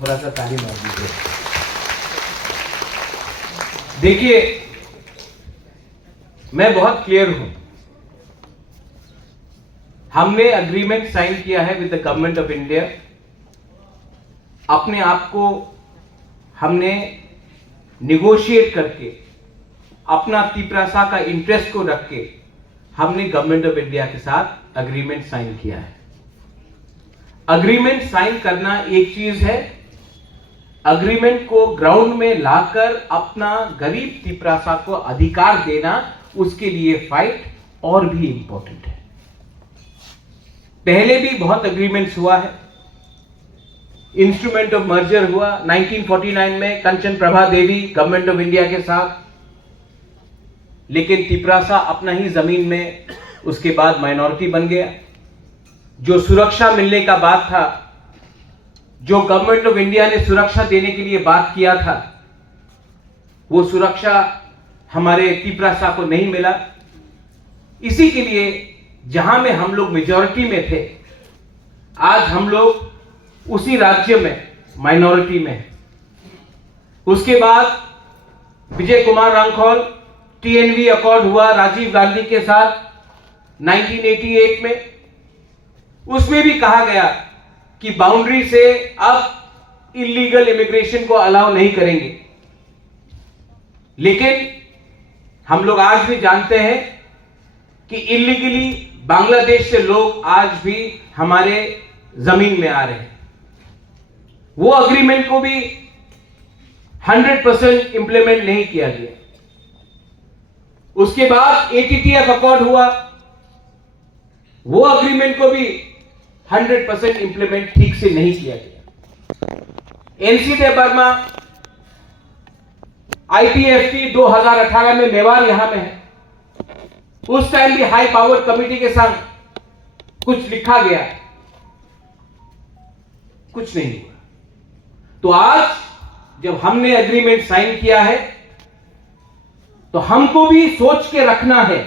थोड़ा सा ताली मार दीजिए। देखिए, मैं बहुत क्लियर हूं। हमने एग्रीमेंट साइन किया है with the government of India. अपने आप को हमने निगोशिएट करके, अपना तिपरासा का इंटरेस्ट को रख के हमने गवर्नमेंट ऑफ इंडिया के साथ एग्रीमेंट साइन किया है। एग्रीमेंट साइन करना एक चीज है, एग्रीमेंट को ग्राउंड में लाकर अपना गरीब तिपरासा को अधिकार देना, उसके लिए फाइट और भी इंपॉर्टेंट है। पहले भी बहुत एग्रीमेंट्स हुआ है। इंस्ट्रूमेंट ऑफ मर्जर हुआ 1949 में कंचन प्रभा देवी गवर्नमेंट ऑफ इंडिया के साथ, लेकिन तिपरासा अपना ही जमीन में उसके बाद माइनॉरिटी बन गया। जो सुरक्षा मिलने का बात था, जो गवर्नमेंट ऑफ इंडिया ने सुरक्षा देने के लिए बात किया था, वो सुरक्षा हमारे तिपरासा को नहीं मिला। इसी के लिए जहां में हम लोग मेजॉरिटी में थे, आज हम लोग उसी राज्य में माइनॉरिटी में हैं। उसके बाद विजय कुमार रांखौल टीएनवी अकॉर्ड हुआ राजीव गांधी के साथ 1988 में। उसमें भी कहा गया कि बाउंड्री से अब इलीगल इमिग्रेशन को अलाउ नहीं करेंगे, लेकिन हम लोग आज भी जानते हैं कि इलीगली बांग्लादेश से लोग आज भी हमारे जमीन में आ रहे हैं। वो एग्रीमेंट को भी 100% इंप्लीमेंट नहीं किया गया। उसके बाद एटीटीएफ अकॉर्ड हुआ, वो एग्रीमेंट को भी 100% इंप्लीमेंट ठीक से नहीं किया गया। एनसीटी बर्मा आईटीएफटी 2018 में मेवाड़ यहां में है। उस टाइम भी हाई पावर कमेटी के साथ कुछ लिखा गया, कुछ नहीं हुआ। तो आज जब हमने एग्रीमेंट साइन किया है, तो हमको भी सोच के रखना है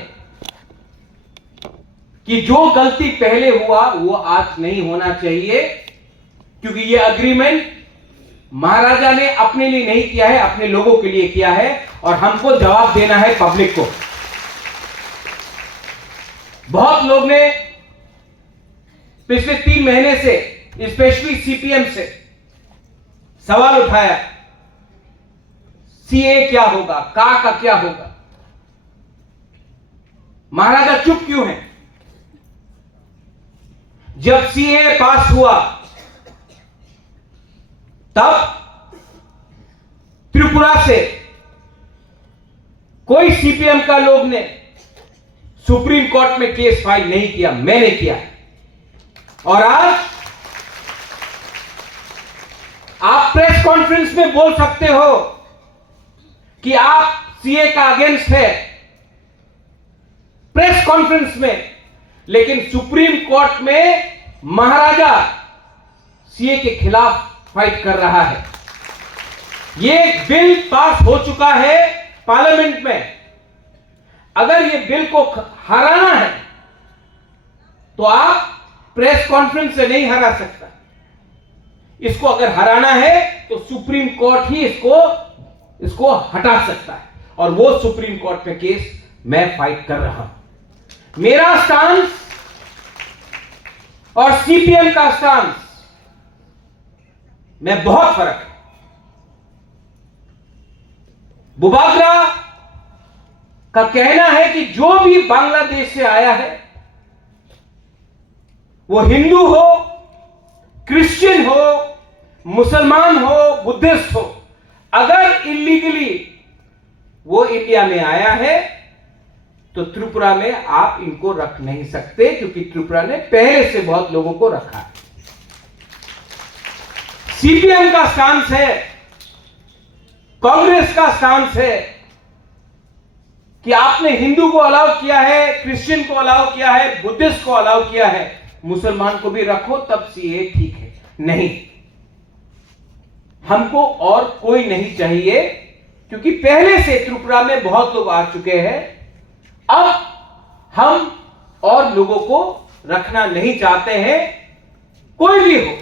कि जो गलती पहले हुआ वो आज नहीं होना चाहिए, क्योंकि ये एग्रीमेंट महाराजा ने अपने लिए नहीं किया है, अपने लोगों के लिए किया है, और हमको जवाब देना है पब्लिक को। बहुत लोग ने पिछले 3 महीने से, स्पेशली सीपीएम से सवाल उठाया, सीए क्या होगा, का क्या होगा। महाराजा चुप क्यों है? जब सीए पास हुआ तब त्रिपुरा से कोई सीपीएम का लोग ने सुप्रीम कोर्ट में केस फाइल नहीं किया, मैंने किया। और आज आप प्रेस कॉन्फ्रेंस में बोल सकते हो कि आप सीए का अगेंस्ट है, प्रेस कॉन्फ्रेंस में, लेकिन सुप्रीम कोर्ट में महाराजा सीए के खिलाफ फाइट कर रहा है। यह बिल पास हो चुका है पार्लियामेंट में। अगर यह बिल को हराना है तो आप प्रेस कॉन्फ्रेंस से नहीं हरा सकता। इसको अगर हराना है तो सुप्रीम कोर्ट ही इसको हटा सकता है, और वो सुप्रीम कोर्ट में केस मैं फाइट कर रहा हूं। मेरा स्टांस और सीपीएम का स्टांस में बहुत फर्क है। बुबागरा का कहना है कि जो भी बांग्लादेश से आया है, वो हिंदू हो, क्रिश्चियन हो, मुसलमान हो, बुद्धिस्ट हो, अगर इलीगली वो इंडिया में आया है तो त्रिपुरा में आप इनको रख नहीं सकते, क्योंकि त्रिपुरा ने पहले से बहुत लोगों को रखा है। सीपीएम का स्टांस है, कांग्रेस का स्टांस है कि आपने हिंदू को अलाउ किया है, क्रिश्चियन को अलाउ किया है, बुद्धिस्ट को अलाउ किया है, मुसलमान को भी रखो तब सीए ठीक है। नहीं, हमको और कोई नहीं चाहिए, क्योंकि पहले से त्रिपुरा में बहुत लोग आ चुके हैं। अब हम और लोगों को रखना नहीं चाहते हैं। कोई भी हो,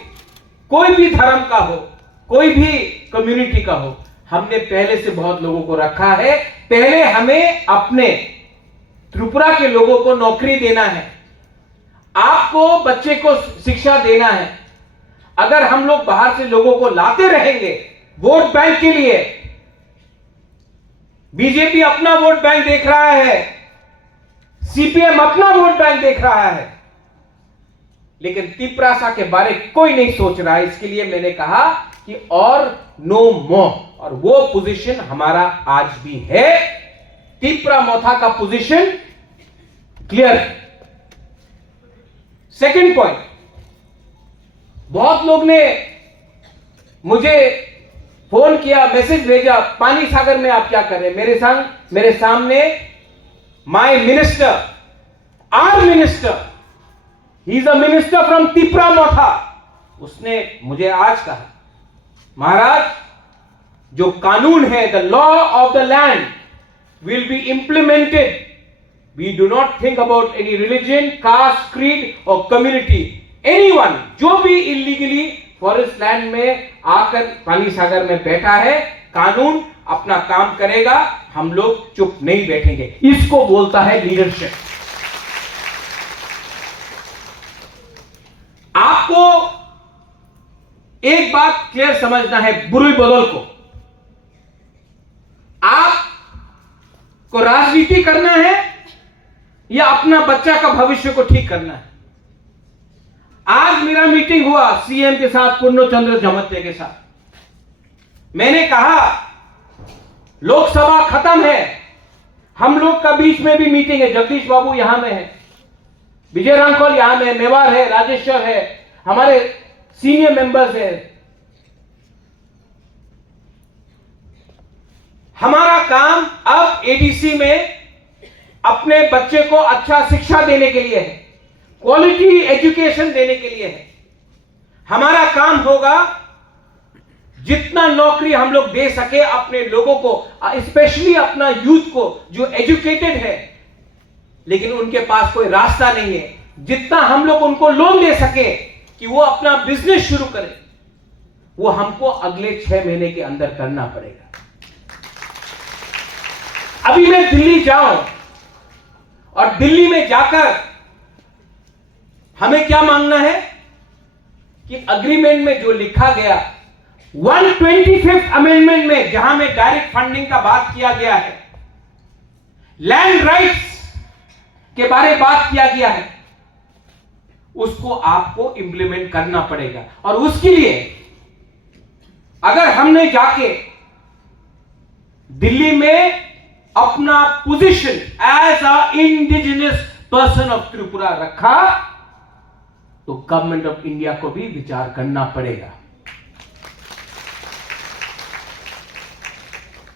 कोई भी धर्म का हो, कोई भी कम्युनिटी का हो, हमने पहले से बहुत लोगों को रखा है। पहले हमें अपने त्रिपुरा के लोगों को नौकरी देना है, आपको बच्चे को शिक्षा देना है। अगर हम लोग बाहर से लोगों को लाते रहेंगे वोट बैंक के लिए, बीजेपी अपना वोट बैंक देख रहा है, सीपीएम अपना वोट बैंक देख रहा है, लेकिन तिपरासा के बारे कोई नहीं सोच रहा है। इसके लिए मैंने कहा कि और नो मोर, और वो पोजीशन हमारा आज भी है। तिपरा मोथा का पोजीशन क्लियर है। सेकंड पॉइंट, बहुत लोग ने मुझे फोन किया, मैसेज भेजा, पानी सागर में आप क्या कर रहे हैं। मेरे सामने my minister, our minister, he is a minister from Tipra Motha, उसने मुझे आज कहा, महाराज जो कानून है, the law of the land will be implemented. We do not think about any religion, caste, creed और कम्युनिटी। एनीवन जो भी इलीगली फॉरेस्ट लैंड में आकर पानी सागर में बैठा है, कानून अपना काम करेगा, हम लोग चुप नहीं बैठेंगे। इसको बोलता है लीडरशिप। आपको एक बात क्लियर समझना है, बुरी बदल को। आपको राजनीति करना है या अपना बच्चा का भविष्य को ठीक करना है। आज मेरा मीटिंग हुआ सीएम के साथ, पूर्ण चंद्र झमत्ते के साथ। मैंने कहा लोकसभा खत्म है, हम लोग का बीच में भी मीटिंग है। जगदीश बाबू यहां में है, विजय रामखोल यहां में, मेवार है, राजेश्वर है, हमारे सीनियर मेंबर्स है। हमारा काम अब एडीसी में अपने बच्चे को अच्छा शिक्षा देने के लिए है, क्वालिटी एजुकेशन देने के लिए है। हमारा काम होगा जितना नौकरी हम लोग दे सके अपने लोगों को, स्पेशली अपना यूथ को जो एजुकेटेड है लेकिन उनके पास कोई रास्ता नहीं है, जितना हम लोग उनको लोन दे सके कि वो अपना बिजनेस शुरू करें, वो हमको अगले 6 महीने के अंदर करना पड़ेगा। अभी मैं दिल्ली जाऊं और दिल्ली में जाकर हमें क्या मांगना है कि अग्रीमेंट में जो लिखा गया 125th अमेंडमेंट में, जहां में डायरेक्ट फंडिंग का बात किया गया है, लैंड राइट्स के बारे में बात किया गया है, उसको आपको इंप्लीमेंट करना पड़ेगा। और उसके लिए अगर हमने जाके दिल्ली में अपना position as a indigenous person of Tripura रखा तो गवर्नमेंट ऑफ इंडिया को भी विचार करना पड़ेगा।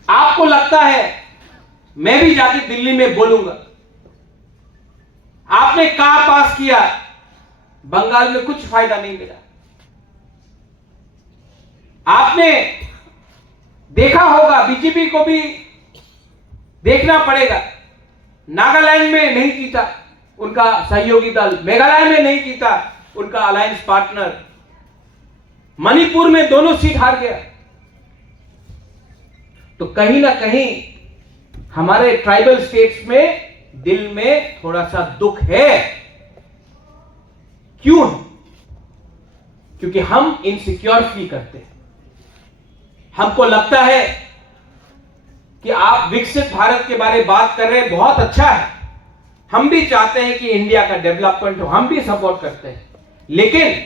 आपको लगता है मैं भी जाके दिल्ली में बोलूंगा, आपने कहा पास किया, बंगाल में कुछ फायदा नहीं मिला। आपने देखा होगा, बीजेपी को भी देखना पड़ेगा, नागालैंड में नहीं जीता उनका सहयोगी दल, मेघालय में नहीं जीता उनका अलायंस पार्टनर, मणिपुर में दोनों सीट हार गया। तो कहीं ना कहीं हमारे ट्राइबल स्टेट्स में दिल में थोड़ा सा दुख है। क्यों? क्योंकि हम इनसिक्योर फील करते हैं। हमको लगता है कि आप विकसित भारत के बारे में बात कर रहे हैं, बहुत अच्छा है, हम भी चाहते हैं कि इंडिया का डेवलपमेंट हो, हम भी सपोर्ट करते हैं, लेकिन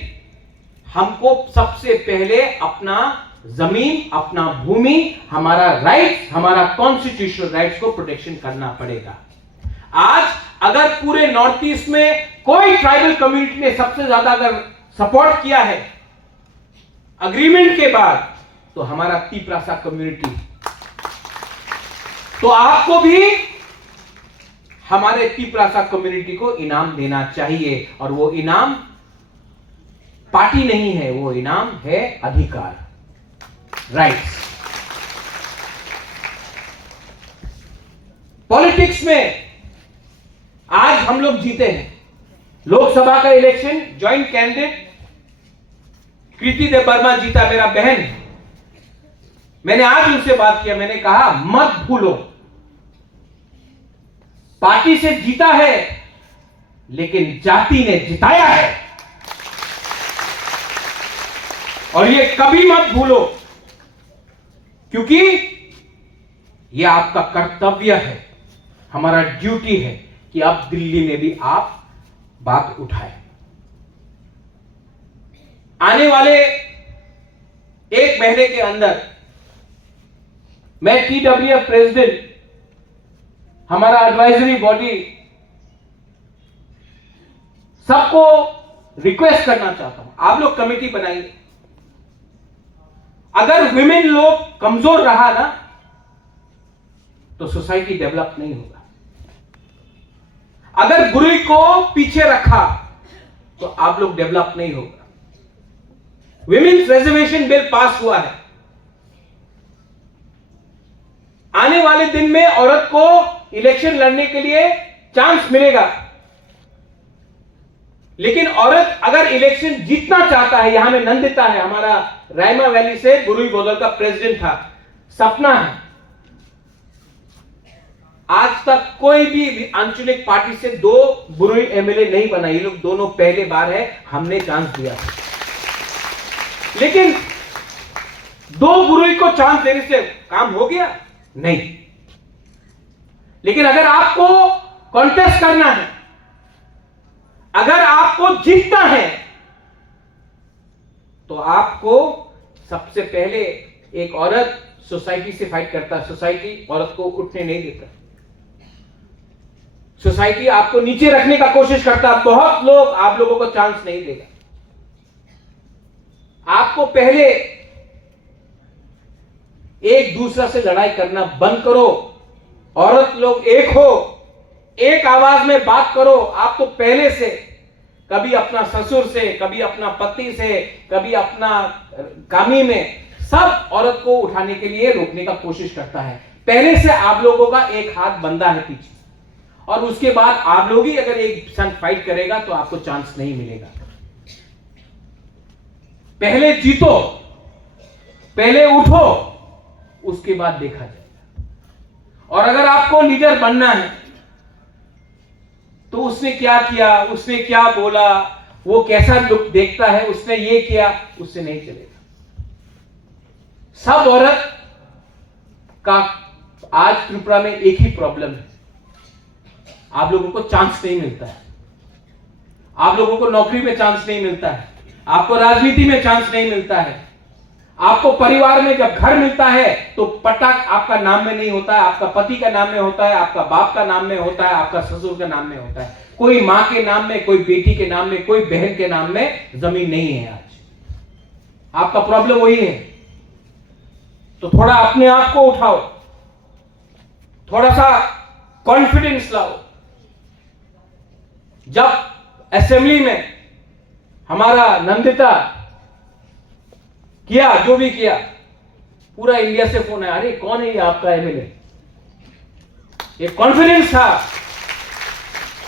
हमको सबसे पहले अपना जमीन, अपना भूमि, हमारा राइट्स, हमारा कॉन्स्टिट्यूशनल राइट्स को प्रोटेक्शन करना पड़ेगा। आज अगर पूरे नॉर्थ ईस्ट में कोई ट्राइबल कम्युनिटी ने सबसे ज्यादा अगर सपोर्ट किया है अग्रीमेंट के बाद, तो हमारा तिपरासा कम्युनिटी। तो आपको भी हमारे तिपरासा कम्युनिटी को इनाम देना चाहिए, और वो इनाम पार्टी नहीं है, वो इनाम है अधिकार, राइट्स। पॉलिटिक्स में आज हम लोग जीते हैं। लोकसभा का इलेक्शन ज्वाइंट कैंडिडेट कृति देव वर्मा जीता, मेरा बहन मैंने आज उनसे बात किया, मैंने कहा मत भूलो, पार्टी से जीता है लेकिन जाति ने जिताया है, और ये कभी मत भूलो, क्योंकि ये आपका कर्तव्य है, हमारा ड्यूटी है कि अब दिल्ली में भी आप बात उठाएं। आने वाले 1 महीने के अंदर मैं TWF प्रेसिडेंट, हमारा एडवाइजरी बॉडी, सबको रिक्वेस्ट करना चाहता हूं, आप लोग कमेटी बनाइए। अगर विमेन लोग कमजोर रहा ना तो सोसाइटी डेवलप नहीं होगा। अगर बुरी को पीछे रखा तो आप लोग डेवलप नहीं होगा। विमेन्स रिजर्वेशन बिल पास हुआ है, आने वाले दिन में औरत को इलेक्शन लड़ने के लिए चांस मिलेगा, लेकिन औरत अगर इलेक्शन जीतना चाहता है, यहां में नंदिता है, हमारा रायमा वैली से गुरुई बोदल का प्रेसिडेंट था, सपना है, आज तक कोई भी आंचलिक पार्टी से 2 बुरुई एमएलए नहीं बना, ये लोग दोनों पहले बार है, हमने चांस दिया। लेकिन 2 बुरुई को चांस देने से काम हो गया? नहीं। लेकिन अगर आपको कॉन्टेस्ट करना है, अगर आपको जीतना है, तो आपको सबसे पहले, एक औरत सोसाइटी से फाइट करता है, सोसाइटी औरत को उठने नहीं देता, सोसाइटी आपको नीचे रखने का कोशिश करता है, बहुत लोग आप लोगों को चांस नहीं देगा। आपको पहले एक दूसरे से लड़ाई करना बंद करो, औरत लोग एक हो, एक आवाज में बात करो। आप तो पहले से कभी अपना ससुर से, कभी अपना पति से, कभी अपना कामी में, सब औरत को उठाने के लिए रोकने का कोशिश करता है। पहले से आप लोगों का एक हाथ बंधा है पीछे, और उसके बाद आप लोग ही अगर एक संग फाइट करेगा तो आपको चांस नहीं मिलेगा। पहले जीतो, पहले उठो, उसके बाद देखा जाएगा। और अगर आपको लीडर बनना है तो उसने क्या किया, उसने क्या बोला, वो कैसा लुक देखता है, उसने ये किया, उससे नहीं चलेगा। सब औरत का आज त्रिपुरा में एक ही प्रॉब्लम है, आप लोगों को चांस नहीं मिलता है, आप लोगों को नौकरी में चांस नहीं मिलता है, आपको राजनीति में चांस नहीं मिलता है, आपको परिवार में जब घर मिलता है तो पटक आपका नाम में नहीं होता है, आपका पति का नाम में होता है, आपका बाप का नाम में होता है, आपका ससुर का नाम में होता है, कोई मां के नाम में, कोई बेटी के नाम में, कोई बहन के नाम में जमीन नहीं है। आज आपका प्रॉब्लम वही है। तो थोड़ा अपने आप को उठाओ, थोड़ा सा कॉन्फिडेंस लाओ। जब असेंबली में हमारा नंदिता किया, जो भी किया, पूरा इंडिया से फोन है, अरे कौन है ये आपका एमएलए, ये कॉन्फिडेंस था।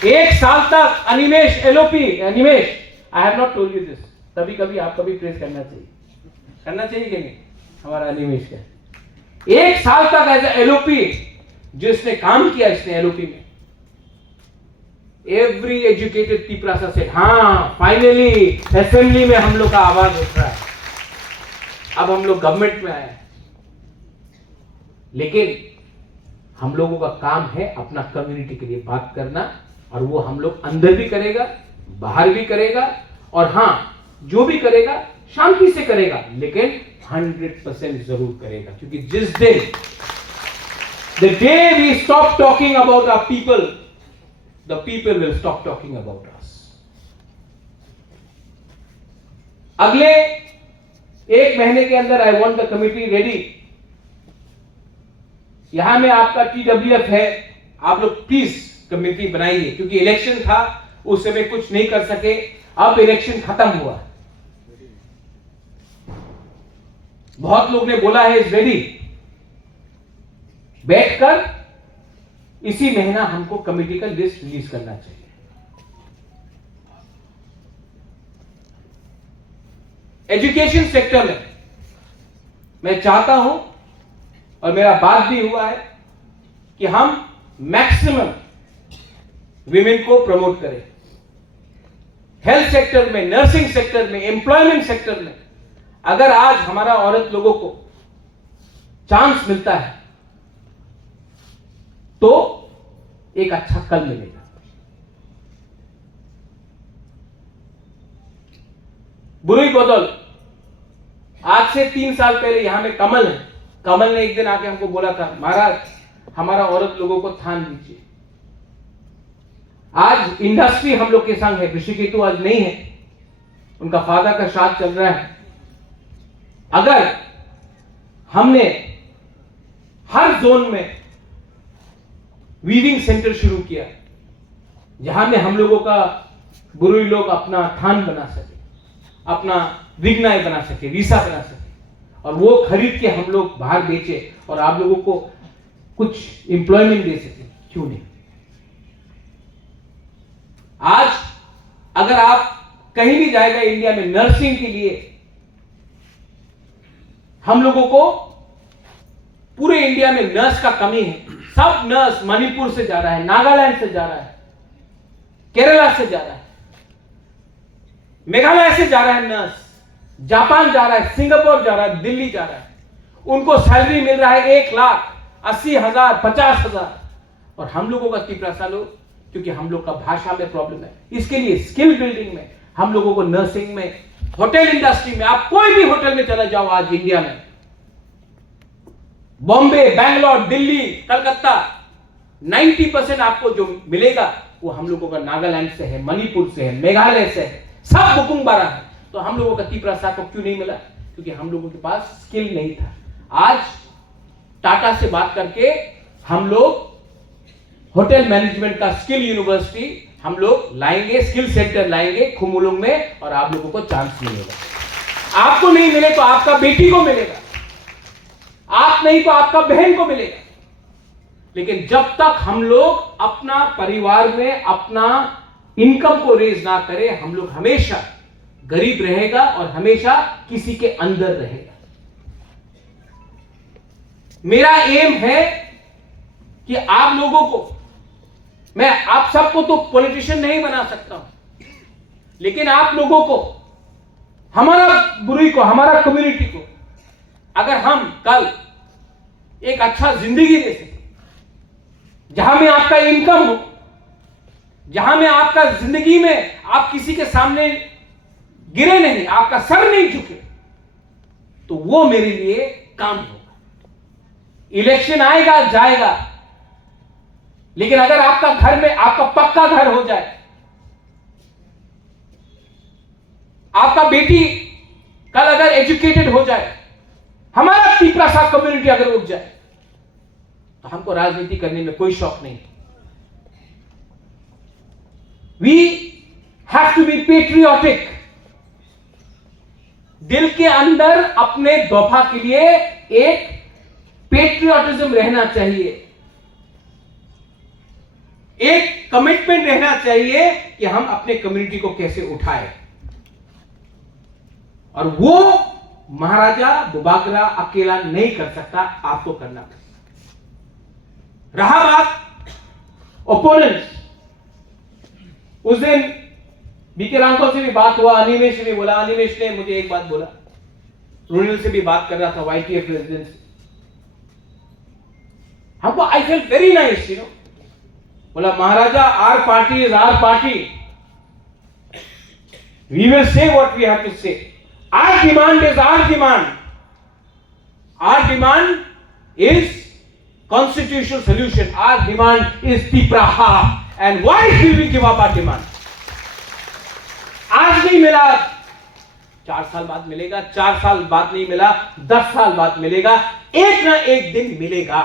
1 साल तक Animesh LOP, Animesh, I have not told you this, तभी कभी आपका भी प्रेस करना चाहिए कि नहीं, हमारा अनिमेश का 1 साल तक एज एलओपी जो इसने काम किया, इसने एलओपी में एवरी एजुकेटेड टीपरासा से, हाँ फाइनली असेंबली में हम लोग का आवाज उठ रहा है, अब हम लोग गवर्नमेंट में आए। लेकिन हम लोगों का काम है अपना कम्युनिटी के लिए बात करना, और वो हम लोग अंदर भी करेगा, बाहर भी करेगा, और हां जो भी करेगा शांति से करेगा, लेकिन 100% जरूर करेगा। क्योंकि जिस दिन the day we stop talking about our people, the people will stop talking about us. अगले 1 महीने के अंदर I want the committee ready. यहां में आपका TWF है, आप लोग प्लीज कमेटी बनाइए, क्योंकि इलेक्शन था, उस समय कुछ नहीं कर सके, अब इलेक्शन खत्म हुआ, बहुत लोग ने बोला है इज रेडी। बैठकर इसी महीना हमको कमेटी का लिस्ट रिलीज करना चाहिए। एजुकेशन सेक्टर में मैं चाहता हूं और मेरा बात भी हुआ है कि हम मैक्सिमम विमेन को प्रमोट करें। हेल्थ सेक्टर में, नर्सिंग सेक्टर में, एम्प्लॉयमेंट सेक्टर में अगर आज हमारा औरत लोगों को चांस मिलता है तो एक अच्छा कल मिलेगा। बुरुई बदौल, आज से 3 साल पहले यहां में कमल है, कमल ने एक दिन आके हमको बोला था, महाराज हमारा औरत लोगों को थान दीजिए। आज इंडस्ट्री हम लोग के संग है, ऋषिकेतु आज नहीं है, उनका फादर का श्राद्ध चल रहा है। अगर हमने हर जोन में वीविंग सेंटर शुरू किया जहां में हम लोगों का बुरुई लोग अपना थान बना सके, अपना विग्नाय बना सके, रीसा बना सके, और वो खरीद के हम लोग बाहर बेचे और आप लोगों को कुछ एम्प्लॉयमेंट दे सके, क्यों नहीं। आज अगर आप कहीं भी जाएगा इंडिया में नर्सिंग के लिए, हम लोगों को पूरे इंडिया में नर्स का कमी है। सब नर्स मणिपुर से जा रहा है, नागालैंड से जा रहा है, केरला से जा रहा है, मेघालय से जा रहा है नर्स, जापान जा रहा है, सिंगापुर जा रहा है, दिल्ली जा रहा है। उनको सैलरी मिल रहा है 1,80,000, 50,000, और हम लोगों का तीसरा साल हो, क्योंकि हम लोग का भाषा में प्रॉब्लम है। इसके लिए स्किल बिल्डिंग में हम लोगों को, नर्सिंग में, होटल इंडस्ट्री में, आप कोई भी होटल में चला जाओ आज इंडिया में, बॉम्बे, बैंगलोर, दिल्ली, कलकत्ता, 90% आपको जो मिलेगा वो हम लोगों का नागालैंड से है, मणिपुर से है, मेघालय से है, सब बुकुंग बारा है। तो हम लोगों का तीसरा साल को क्यों नहीं मिला? क्योंकि हम लोगों के पास स्किल नहीं था। आज टाटा से बात करके हम लोग होटल मैनेजमेंट का स्किल यूनिवर्सिटी हम लोग लाएंगे, स्किल सेंटर लाएंगे खुमुलुंग में, और आप लोगों को चांस मिलेगा। आपको नहीं मिले तो आपका बेटी को मिलेगा, आप नहीं तो आपका बहन को मिलेगा। लेकिन जब तक हम लोग अपना परिवार में अपना इनकम को रेज ना करें, हम लोग हमेशा गरीब रहेगा और हमेशा किसी के अंदर रहेगा। मेरा एम है कि आप लोगों को, मैं आप सबको तो पॉलिटिशियन नहीं बना सकता हूं, लेकिन आप लोगों को, हमारा बुरुई को, हमारा कम्युनिटी को अगर हम कल एक अच्छा जिंदगी दे सके, जहां में आपका इनकम हो, जहां में आपका जिंदगी में आप किसी के सामने गिरे नहीं, आपका सर नहीं झुके, तो वो मेरे लिए काम होगा। इलेक्शन आएगा जाएगा, लेकिन अगर आपका घर में आपका पक्का घर हो जाए, आपका बेटी कल अगर एजुकेटेड हो जाए, हमारा तीसरा सा कम्युनिटी अगर उठ जाए, तो हमको राजनीति करने में कोई शौक नहीं। We have to be patriotic. दिल के अंदर अपने दफा के लिए एक पेट्रियोटिज्म रहना चाहिए, एक कमिटमेंट रहना चाहिए कि हम अपने कम्युनिटी को कैसे उठाए, और वो महाराजा बुबागरा अकेला नहीं कर सकता, आपको करना पड़ेगा। रहा बात ओपोनेंट्स, उस दिन बीके रामको से भी बात हुआ, अनिमेश से भी बोला, अनिमेश ने मुझे एक बात बोला, रुनिल से भी बात कर रहा था, YTF प्रेसिडेंट से, हमको I feel very nice, you know, बोला महाराजा our party is our party, we will say what we have to say, our demand is our demand, our demand is constitutional solution, our demand is Tipraha, and why will we give up our demand? आज नहीं मिला, 4 साल बाद मिलेगा, 4 साल बाद नहीं मिला, 10 साल बाद मिलेगा, एक ना एक दिन मिलेगा।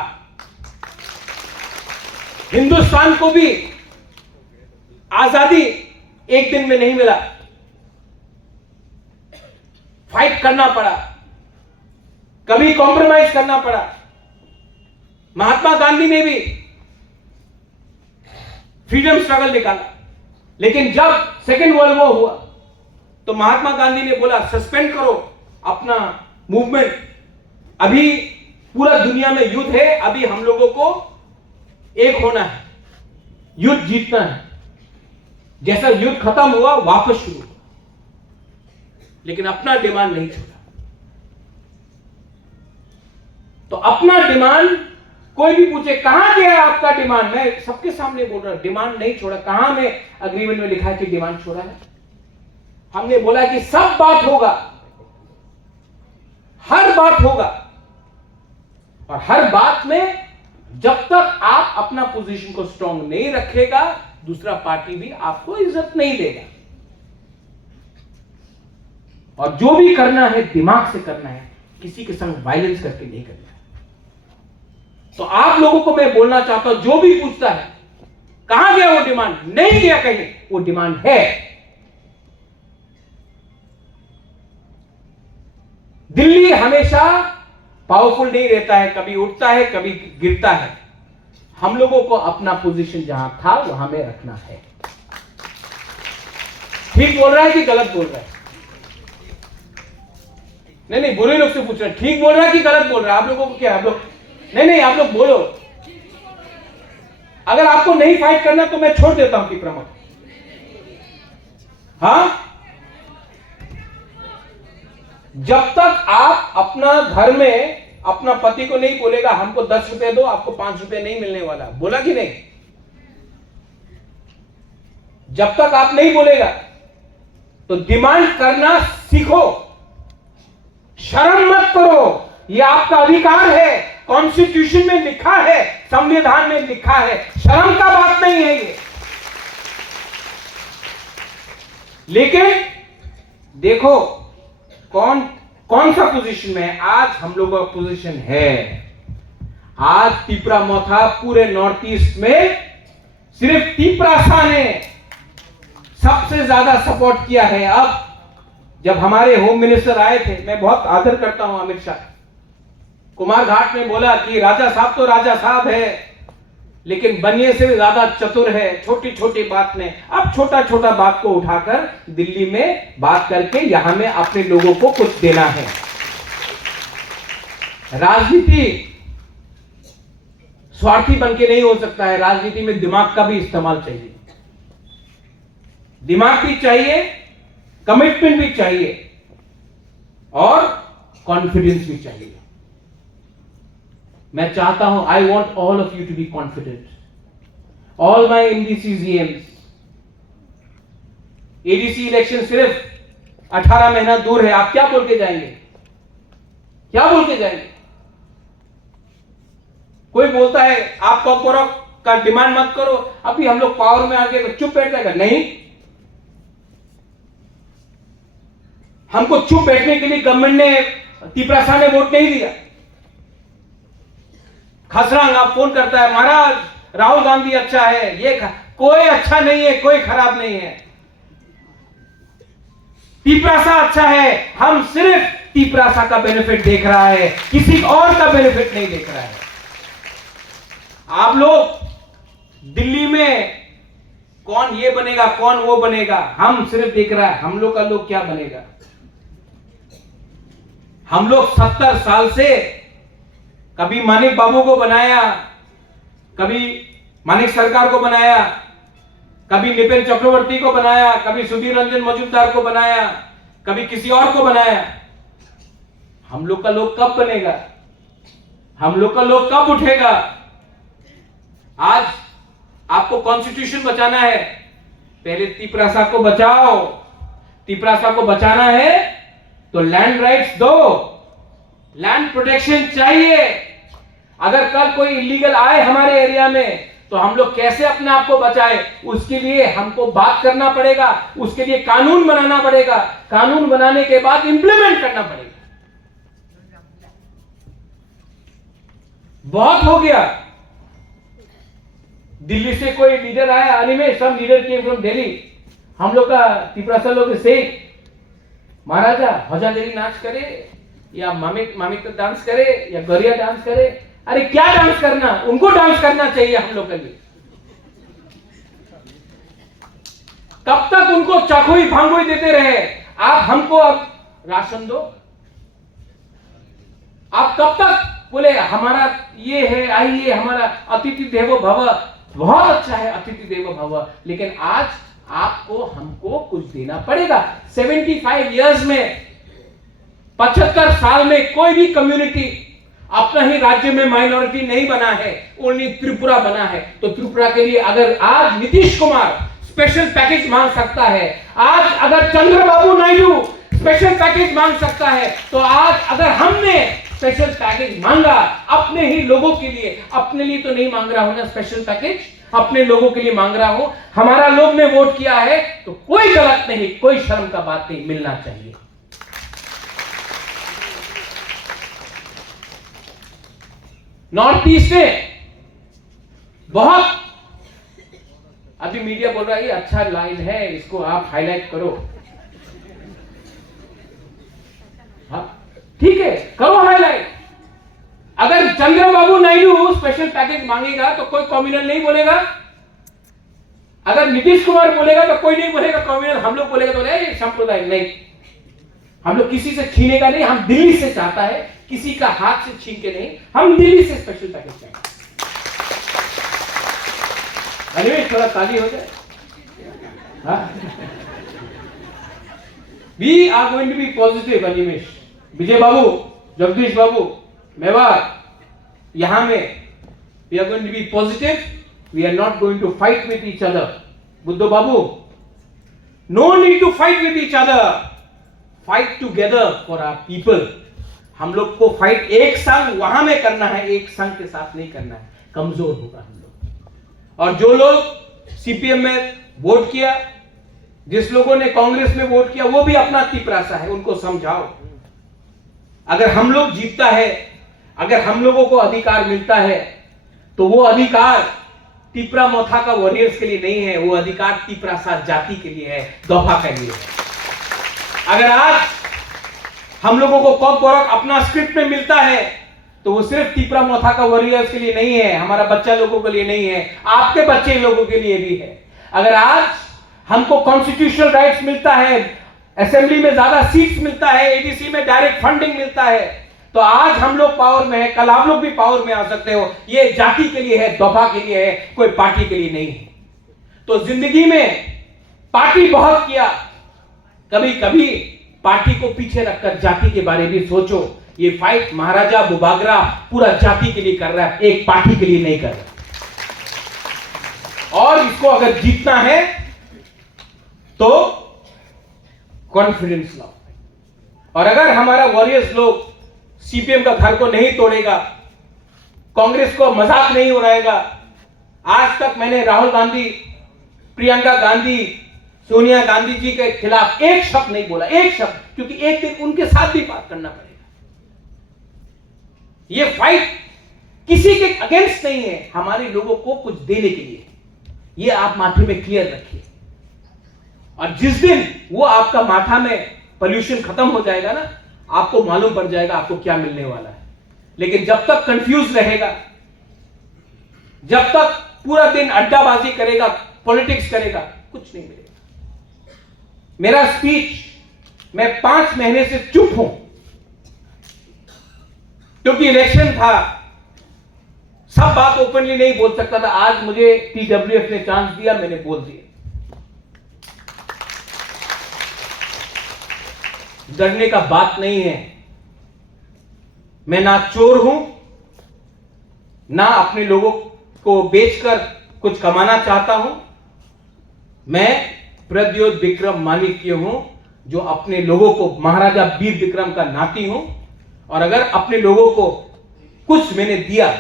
हिंदुस्तान को भी आजादी एक दिन में नहीं मिला, फाइट करना पड़ा, कभी कॉम्प्रोमाइज करना पड़ा। महात्मा गांधी ने भी फ्रीडम स्ट्रगल निकाला, लेकिन जब सेकेंड वर्ल्ड वॉर हुआ तो महात्मा गांधी ने बोला सस्पेंड करो अपना मूवमेंट, अभी पूरा दुनिया में युद्ध है, अभी हम लोगों को एक होना है, युद्ध जीतना है। जैसा युद्ध खत्म हुआ वापस शुरू हुआ, लेकिन अपना डिमांड नहीं छोड़ा। तो अपना डिमांड, कोई भी पूछे कहां गया है आपका डिमांड, मैं सबके सामने बोल रहा हूं, डिमांड नहीं छोड़ा। कहां में अग्रीमेंट में लिखा है कि डिमांड छोड़ा है? हमने बोला कि सब बात होगा, हर बात होगा, और हर बात में जब तक आप अपना पोजीशन को स्ट्रांग नहीं रखेगा, दूसरा पार्टी भी आपको इज्जत नहीं देगा। और जो भी करना है दिमाग से करना है, किसी के संग वायलेंस करके नहीं करना है। तो आप लोगों को मैं बोलना चाहता हूं, जो भी पूछता है कहां गया वो डिमांड, नहीं गया कहीं, वो डिमांड है। दिल्ली हमेशा पावरफुल नहीं रहता है, कभी उठता है कभी गिरता है। हम लोगों को अपना पोजीशन जहां था वहां में रखना है। ठीक बोल रहा है कि गलत बोल रहा है? नहीं, बुरे लोग से पूछ रहे हैं, ठीक बोल रहा है कि गलत बोल रहा है? आप लोगों को क्या, आप लोग नहीं, आप लोग बोलो। अगर आपको नहीं फाइट करना तो मैं छोड़ देता हूं टिपरा मत। हाँ, जब तक आप अपना घर में अपना पति को नहीं बोलेगा हमको 10 रुपए दो, आपको 5 रुपए नहीं मिलने वाला, बोला कि नहीं? जब तक आप नहीं बोलेगा तो डिमांड करना सीखो, शर्म मत करो, यह आपका अधिकार है, कॉन्स्टिट्यूशन में लिखा है, संविधान में लिखा है, शर्म का बात नहीं है ये। लेकिन देखो कौन सा पोजीशन में आज हम लोगों का पोजीशन है। आज तिपरा मोथा पूरे नॉर्थ ईस्ट में सिर्फ तिपरासा ने सबसे ज्यादा सपोर्ट किया है। अब जब हमारे होम मिनिस्टर आए थे, मैं बहुत आदर करता हूं अमित शाह, कुमार घाट में बोला कि राजा साहब तो राजा साहब है, लेकिन बनिए से ज्यादा चतुर है, छोटी छोटी बात में। अब छोटा छोटा बात को उठाकर दिल्ली में बात करके यहां में अपने लोगों को कुछ देना है। राजनीति स्वार्थी बन के नहीं हो सकता है, राजनीति में दिमाग का भी इस्तेमाल चाहिए, दिमाग भी चाहिए, कमिटमेंट भी चाहिए और कॉन्फिडेंस भी चाहिए। मैं चाहता हूं, I want all of you to be confident, all my MDC GMs. ADC election सिर्फ 18 महीना दूर है, आप क्या बोल के जाएंगे, क्या बोल के जाएंगे? कोई बोलता है आप कॉर्पोरेट का डिमांड मत करो, अभी हम लोग पावर में आ गए तो चुप बैठ जाएगा। नहीं, हमको चुप बैठने के लिए गवर्नमेंट ने, तिपरासा ने वोट नहीं दिया। खसरांग आप फोन करता है, महाराज राहुल गांधी अच्छा है, ये कोई अच्छा नहीं है, कोई खराब नहीं है, तिपरासा अच्छा है। हम सिर्फ तिपरासा का बेनिफिट देख रहा है, किसी और का बेनिफिट नहीं देख रहा है। आप लोग दिल्ली में कौन ये बनेगा कौन वो बनेगा, हम सिर्फ देख रहा है हम लोग का लोग क्या बनेगा। हम लोग 70 साल से कभी मानिक बाबू को बनाया, कभी मानिक सरकार को बनाया, कभी नितिन चक्रवर्ती को बनाया, कभी सुधीर रंजन मजूमदार को बनाया, कभी किसी और को बनाया। हम लोग का लोग कब बनेगा, हम लोग का लोग कब उठेगा? आज आपको कॉन्स्टिट्यूशन बचाना है, पहले तिपरासा को बचाओ। तिपरासा को बचाना है तो लैंड राइट्स दो, लैंड प्रोटेक्शन चाहिए। अगर कल कोई इलीगल आए हमारे एरिया में तो हम लोग कैसे अपने आप को बचाए, उसके लिए हमको बात करना पड़ेगा, उसके लिए कानून बनाना पड़ेगा, कानून बनाने के बाद इंप्लीमेंट करना पड़ेगा। बहुत हो गया। दिल्ली से कोई लीडर आया, अनिमेश, सम लीडर केम फ्रॉम दिल्ली, हम लोग का तिपरासा लोग से महाराजा हजादेरी नाच करे या मामिक का डांस करे या गरिया डांस करे। अरे क्या डांस करना, उनको डांस करना चाहिए हम लोग के लिए। कब तक उनको चाकोई भांगोई देते रहे? आप हमको अब राशन दो, आप कब तक बोले हमारा ये है, आइए हमारा अतिथि देवो भव, बहुत अच्छा है अतिथि देवो भव, लेकिन आज आपको हमको कुछ देना पड़ेगा। 75 इयर्स में, 75 साल में कोई भी कम्युनिटी अपना ही राज्य में माइनॉरिटी नहीं बना है, ओनली त्रिपुरा बना है। तो त्रिपुरा के लिए अगर आज नीतीश कुमार स्पेशल पैकेज मांग सकता है, आज अगर चंद्रबाबू नायडू स्पेशल पैकेज मांग सकता है, तो आज अगर हमने स्पेशल पैकेज मांगा अपने ही लोगों के लिए, अपने लिए तो नहीं मांग रहा हूं ना स्पेशल पैकेज, अपने लोगों के लिए मांग रहा हूं, हमारा लोग ने वोट किया है, तो कोई गलत नहीं, कोई शर्म का बात नहीं, मिलना चाहिए। नॉर्थ ईस्ट में बहुत, अभी मीडिया बोल रहा है ये अच्छा लाइन है, इसको आप हाईलाइट करो। हाँ ठीक है, करो हाईलाइट। अगर चंद्रबाबू नायडू स्पेशल पैकेज मांगेगा तो कोई कम्युनल नहीं बोलेगा, अगर नीतीश कुमार बोलेगा तो कोई नहीं बोलेगा कम्युनल, हम लोग बोलेगा तो नहीं संप्रदाय नहीं, हम लोग किसी से छीनेगा नहीं, हम दिल्ली से चाहता है, किसी का हाथ से छीन के नहीं, हम दिल्ली से स्पेशल पैकेज चाहते हैं। अनिमेश थोड़ा ताली हो जाए। We are going to be positive, Animesh, विजय बाबू, जगदीश बाबू, मेवाड़, यहां में we are going to be positive, we are not going to fight with each other. बुद्धो Babu, no need to fight with each other, fight together for our people. हम लोग को fight एक संग वहां में करना है, एक संग के साथ नहीं करना है, कमजोर होगा हम लोग। और जो लोग सीपीएम में वोट किया, जिस लोगों ने कांग्रेस में वोट किया, वो भी अपना तिपरासा है, उनको समझाओ। अगर हम लोग जीतता है, अगर हम लोगों को अधिकार मिलता है, तो वो अधिकार तिपरा मोथा का वॉरियर्स के लिए नहीं है, वो अधिकार तिपरासा जाति के लिए है, दोफा के लिए है। अगर आज हम लोगों को कॉर्पोरेट अपना स्क्रिप्ट में मिलता है, तो वो सिर्फ तिपरा मोथा का वॉरियर्स के लिए नहीं है, हमारा बच्चा लोगों के लिए नहीं है, आपके बच्चे लोगों के लिए भी है। अगर आज हमको कॉन्स्टिट्यूशनल राइट्स मिलता है, असेंबली में ज्यादा सीट्स मिलता है, एडीसी में डायरेक्ट फंडिंग मिलता है, तो आज हम लोग पावर में है, कल आप लोग भी पावर में आ सकते हो। ये जाति के लिए है, दफा के लिए है, कोई पार्टी के लिए नहीं है। तो जिंदगी में पार्टी बहुत किया, कभी कभी पार्टी को पीछे रखकर जाति के बारे में सोचो। ये फाइट महाराजा बुबागरा पूरा जाति के लिए कर रहा है, एक पार्टी के लिए नहीं कर रहा। और इसको अगर जीतना है तो कॉन्फिडेंस लाओ। और अगर हमारा वॉरियर्स लोग सीपीएम का घर को नहीं तोड़ेगा, कांग्रेस को मजाक नहीं उड़ाएगा। आज तक मैंने राहुल गांधी, प्रियंका गांधी, सोनिया गांधी जी के खिलाफ एक शब्द नहीं बोला, एक शब्द, क्योंकि एक दिन उनके साथ भी बात करना पड़ेगा। ये फाइट किसी के अगेंस्ट नहीं है, हमारे लोगों को कुछ देने के लिए। ये आप माथे में क्लियर रखिए। और जिस दिन वो आपका माथा में पोल्यूशन खत्म हो जाएगा ना, आपको मालूम पड़ जाएगा आपको क्या मिलने वाला है। लेकिन जब तक कंफ्यूज रहेगा, जब तक पूरा दिन अड्डाबाजी करेगा, पॉलिटिक्स करेगा, कुछ नहीं मिलेगा। मेरा स्पीच, मैं 5 महीने से चुप हूं क्योंकि इलेक्शन था, सब बात ओपनली नहीं बोल सकता था। आज मुझे टीडब्ल्यूएफ ने चांस दिया, मैंने बोल दिया। डरने का बात नहीं है। मैं ना चोर हूं, ना अपने लोगों को बेचकर कुछ कमाना चाहता हूं। मैं प्रद्योत विक्रम माणिक्य हूं, जो अपने लोगों को महाराजा वीर विक्रम का नाती हूं। और अगर अपने लोगों को कुछ मैंने दिया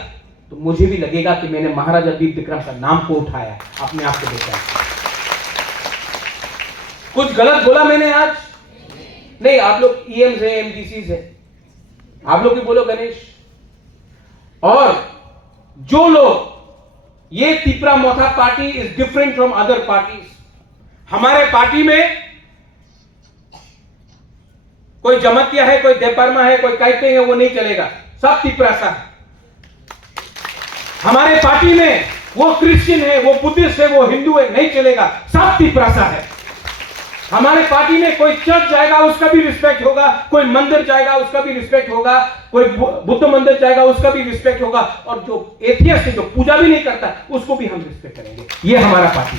तो मुझे भी लगेगा कि मैंने महाराजा वीर विक्रम का नाम को उठाया, अपने आप को देखा। कुछ गलत बोला मैंने आज? नहीं, आप लोग ईएम से, एमडीसी से, आप लोग भी बोलो गणेश। और जो लोग, ये Tipra Motha party is different from other parties. हमारे पार्टी में कोई जमतिया है, कोई देपरमा है, कोई कहते हैं, वो नहीं चलेगा, सब तिपरासा है। हमारे पार्टी में वो क्रिश्चियन है, वो बुद्धिस्ट है, वो हिंदू है, नहीं चलेगा, सब तिपरासा है। हमारे पार्टी में कोई चर्च जाएगा उसका भी रिस्पेक्ट होगा, कोई मंदिर जाएगा उसका भी रिस्पेक्ट होगा, कोई बुद्ध मंदिर जाएगा उसका भी रिस्पेक्ट होगा, और जो एथियस्ट है, जो पूजा भी नहीं करता, उसको भी हम रिस्पेक्ट करेंगे। ये हमारा पार्टी।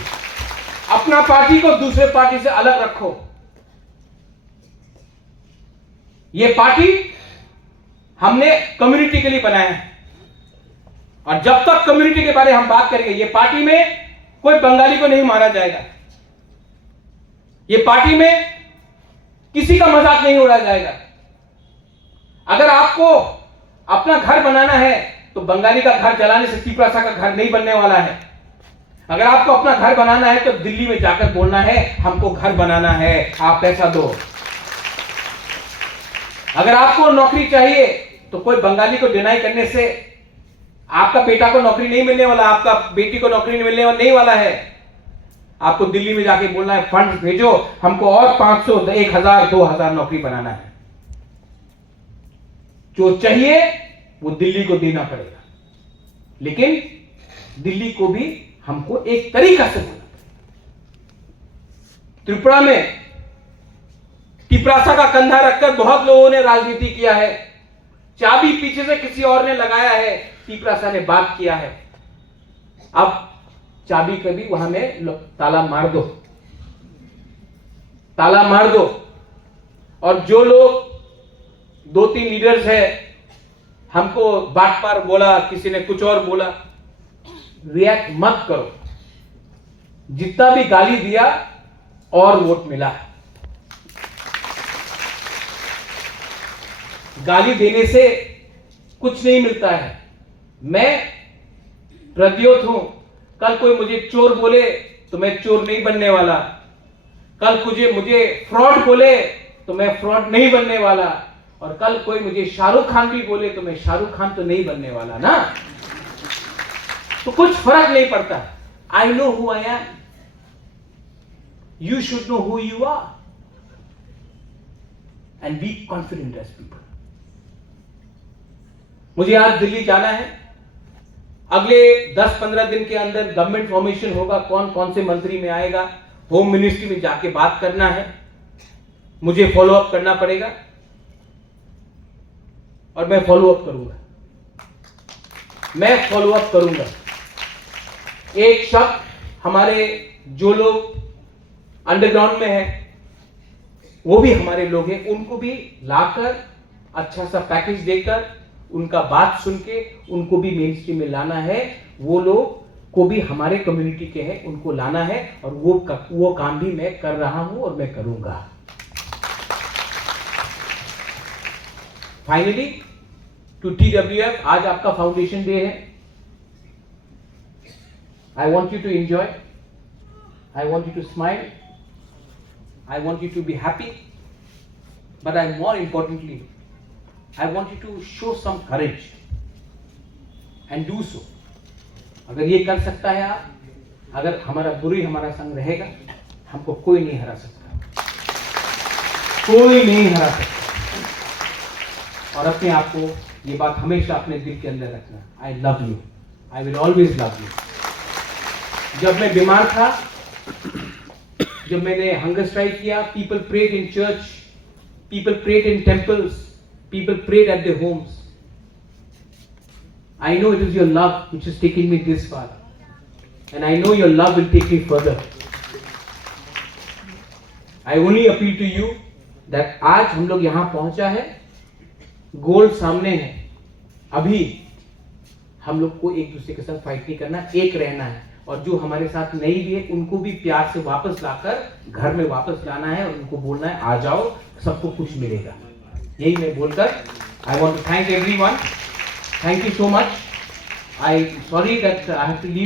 अपना पार्टी को दूसरे पार्टी से अलग रखो। ये पार्टी हमने कम्युनिटी के लिए बनाया है, और जब तक कम्युनिटी के बारे में हम बात करेंगे, ये पार्टी में कोई बंगाली को नहीं मारा जाएगा, ये पार्टी में किसी का मजाक नहीं उड़ाया जाएगा। अगर आपको अपना घर बनाना है तो बंगाली का घर जलाने से तिपरासा का घर नहीं बनने वाला है। अगर आपको अपना घर बनाना है तो दिल्ली में जाकर बोलना है हमको घर बनाना है, आप पैसा दो। अगर आपको नौकरी चाहिए तो कोई बंगाली को डिनाई करने से आपका बेटा को नौकरी नहीं मिलने वाला, आपका बेटी को नौकरी नहीं वाला है। आपको दिल्ली में जाके बोलना है फंड भेजो, हमको और 500, 1000, 2000 नौकरी बनाना है। जो चाहिए वो दिल्ली को देना पड़ेगा, लेकिन दिल्ली को भी हमको एक तरीका से बोलना पड़ेगा। त्रिपुरा में तिपरासा का कंधा रखकर बहुत लोगों ने राजनीति किया है। चाबी पीछे से किसी और ने लगाया है, तिपरासा ने बात किया है। अब चाबी कभी वहां में ताला मार दो, ताला मार दो। और जो लोग 2-3 लीडर्स है, हमको बात पार बोला, किसी ने कुछ और बोला, रिएक्ट मत करो। जितना भी गाली दिया और वोट मिला। गाली देने से कुछ नहीं मिलता है। मैं प्रद्योत हूं, कल कोई मुझे चोर बोले तो मैं चोर नहीं बनने वाला, कल मुझे फ्रॉड बोले तो मैं फ्रॉड नहीं बनने वाला, और कल कोई मुझे शाहरुख खान भी बोले तो मैं शाहरुख खान तो नहीं बनने वाला ना। तो कुछ फर्क नहीं पड़ता। I know who I am, you should know who you are, and be confident as people. मुझे आज दिल्ली जाना है। अगले 10-15 दिन के अंदर गवर्नमेंट फॉर्मेशन होगा, कौन कौन से मंत्री में आएगा, होम मिनिस्ट्री में जाके बात करना है, मुझे फॉलो अप करना पड़ेगा, और मैं फॉलो अप करूंगा। मैं फॉलो अप करूंगा। एक शब्द हमारे जो लोग अंडरग्राउंड में हैं, वो भी हमारे लोग हैं, उनको भी लाकर अच्छा सा पैकेज देकर, उनका बात सुन के उनको भी मेन स्ट्रीम में लाना है। वो लोग को भी हमारे कम्युनिटी के हैं, उनको लाना है, और वो काम भी मैं कर रहा हूं और मैं करूंगा। फाइनली टू TWF, आज आपका फाउंडेशन डे है। I want you to enjoy, I want you to smile, I want you to be happy, but I more importantly I want you to show some courage and do so. अगर ये कर सकता है आप, अगर हमारा बुरी हमारा संग रहेगा, हमको कोई नहीं हरा सकता, कोई नहीं हरा सकता। और अपने आप को ये बात हमेशा अपने दिल के अंदर रखना, I love you, I will always love you। जब मैं बीमार था, जब मैंने हंगर स्ट्राइक किया, people prayed in church, people prayed in temples, people prayed at their homes. I know it is your love which has taken me this far, and I know your love will take me further. I only appeal to you that आज हम लोग यहाँ पहुंचा है, गोल सामने है। अभी हम लोग को एक दूसरे के साथ फाइट नहीं करना, एक रहना है, और जो हमारे साथ नहीं भी है उनको भी प्यार से वापस लाकर घर में वापस लाना है, और उनको बोलना है आ जाओ, सबको कुछ मिलेगा। यही मैं बोलकर I want to thank everyone. Thank you so much. I sorry that I have to leave.